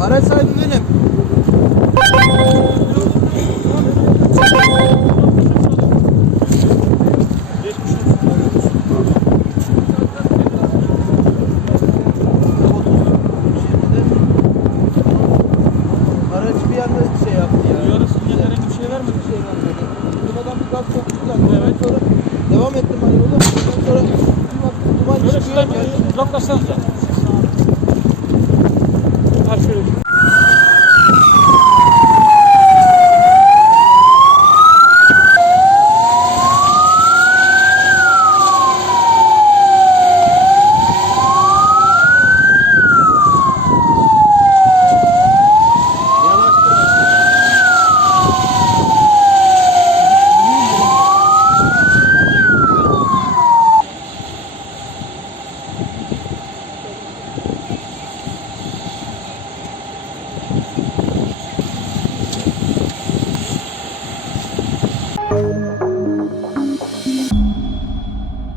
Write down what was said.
Araç sahibi benim. Araç bir anda şey yaptı ya. Yarısı yine herhangi bir şey vermedi. Bir şey vermedi. Durmadan bir gaz koktular. Evet. Sonra devam ettim hani oğlum. Sonra duman çıkıyor. Şöyle şuradan bir uzaklaşsanız da. Absolutely.